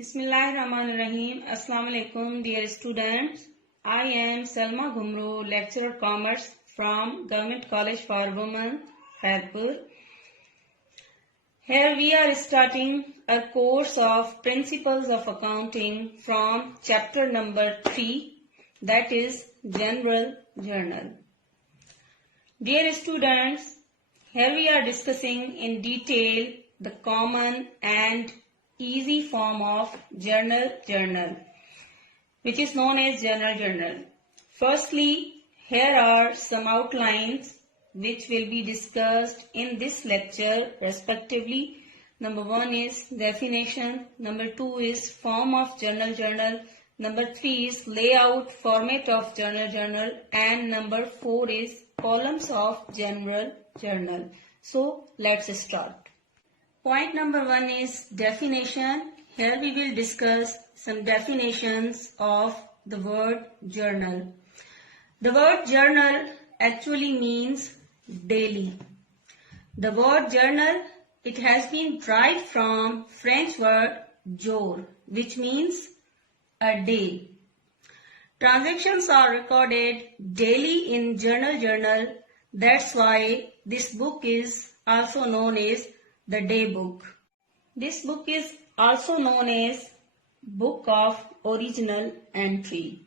Bismillahirrahmanirrahim. Assalamu alaikum, dear students. I am Salma Ghumro, lecturer commerce from Government College for Women, Khairpur. Here we are starting a course of Principles of Accounting from chapter number 3, that is General Journal. Dear students, here we are discussing in detail the common and easy form of journal, which is known as general journal. Firstly, here are some outlines which will be discussed in this lecture respectively. Number 1 is definition, number 2 is form of journal, number 3 is layout, format of journal, and number 4 is columns of general journal. So let's start. Point number 1 is definition. Here we will discuss some definitions of the word journal. The word journal actually means daily. The word journal, it has been derived from French word jour, which means a day. Transactions are recorded daily in journal. That's why this book is also known as the day book. This book is also known as book of original entry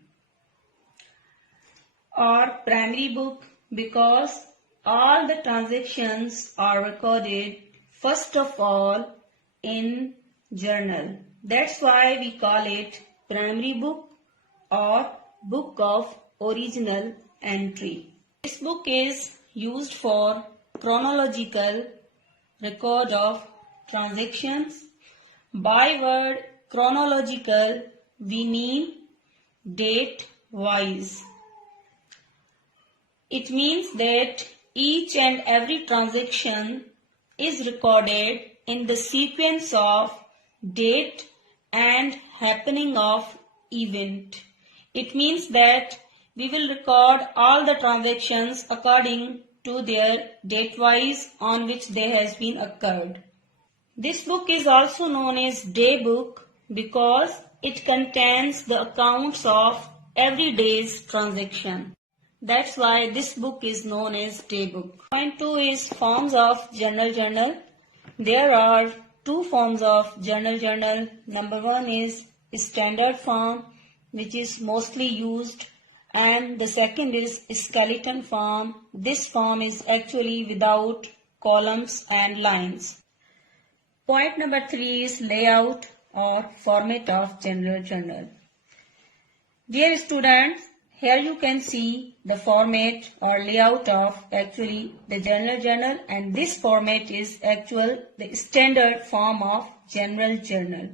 or primary book, because all the transactions are recorded first of all in journal. That's why we call it primary book or book of original entry. This book is used for chronological record of transactions. By word chronological, we mean date wise. It means that each and every transaction is recorded in the sequence of date and happening of event. It means that we will record all the transactions according to their date wise on which they has been occurred. This book is also known as day book because it contains the accounts of every day's transaction. That's why this book is known as day book. Point 2 is forms of journal. There are two forms of journal. Number 1 is standard form, which is mostly used, and the second is skeleton form. This form is actually without columns and lines. Point number 3 is layout or format of general journal. Dear students, here you can see the format or layout of actually the general journal, and this format is the standard form of general journal.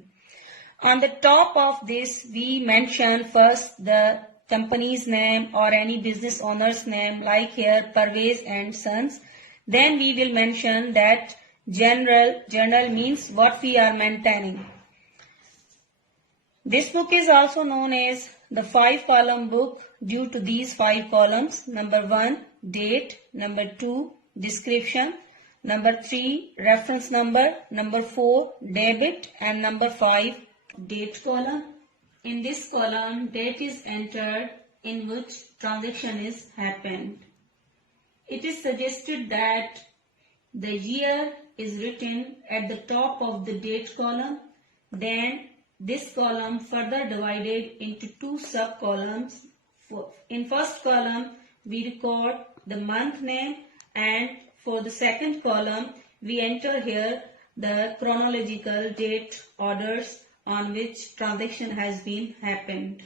On the top of this, we mention first the company's name or any business owner's name, like here Parvez and Sons. Then we will mention that general journal means what we are maintaining. This book is also known as the 5-column book due to these 5 columns. Number 1, date. Number 2, description. Number 3, reference number. Number 4, debit. And number 5, date column. In this column, date is entered in which transaction is happened. It is suggested that the year is written at the top of the date column. Then this column further divided into 2 sub-columns. In first column, we record the month name, and for the second column, we enter here the chronological date orders on which transaction has been happened.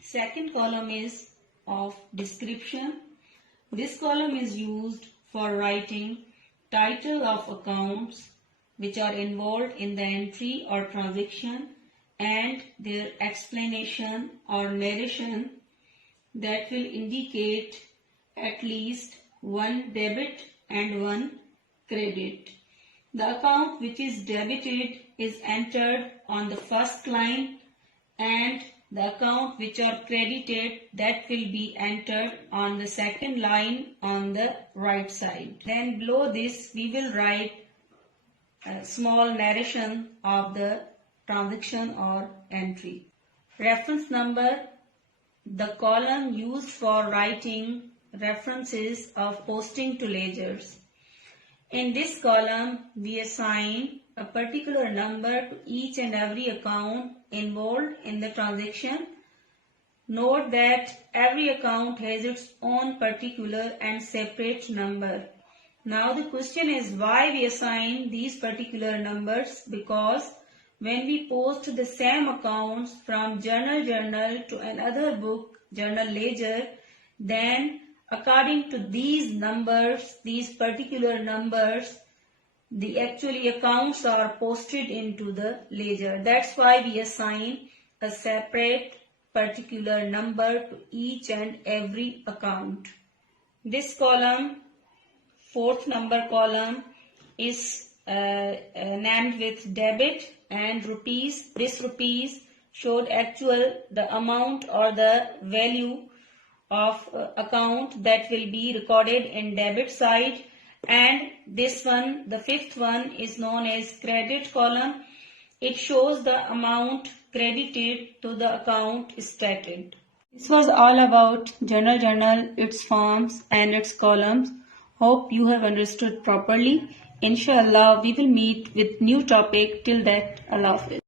Second column is of description. This column is used for writing title of accounts which are involved in the entry or transaction and their explanation or narration that will indicate at least one debit and one credit. The account which is debited is entered on the first line, and the account which are credited, that will be entered on the second line on the right side. Then below this we will write a small narration of the transaction or entry. Reference number, the column used for writing references of posting to ledgers. In this column, we assign a particular number to each and every account involved in the transaction. Note that every account has its own particular and separate number. Now the question is why we assign these particular numbers, because when we post the same accounts from journal to another book, journal ledger, then according to these numbers, these particular numbers, the actually accounts are posted into the ledger. That's why we assign a separate particular number to each and every account. This column, fourth number column, is named with debit and rupees. This rupees showed the amount or the value of account that will be recorded in debit side, and this one, the fifth one, is known as credit column. It shows the amount credited to the account stated. This was all about journal, its forms and its columns. Hope you have understood properly. Inshallah, we will meet with new topic. Till that, Allah Hafiz.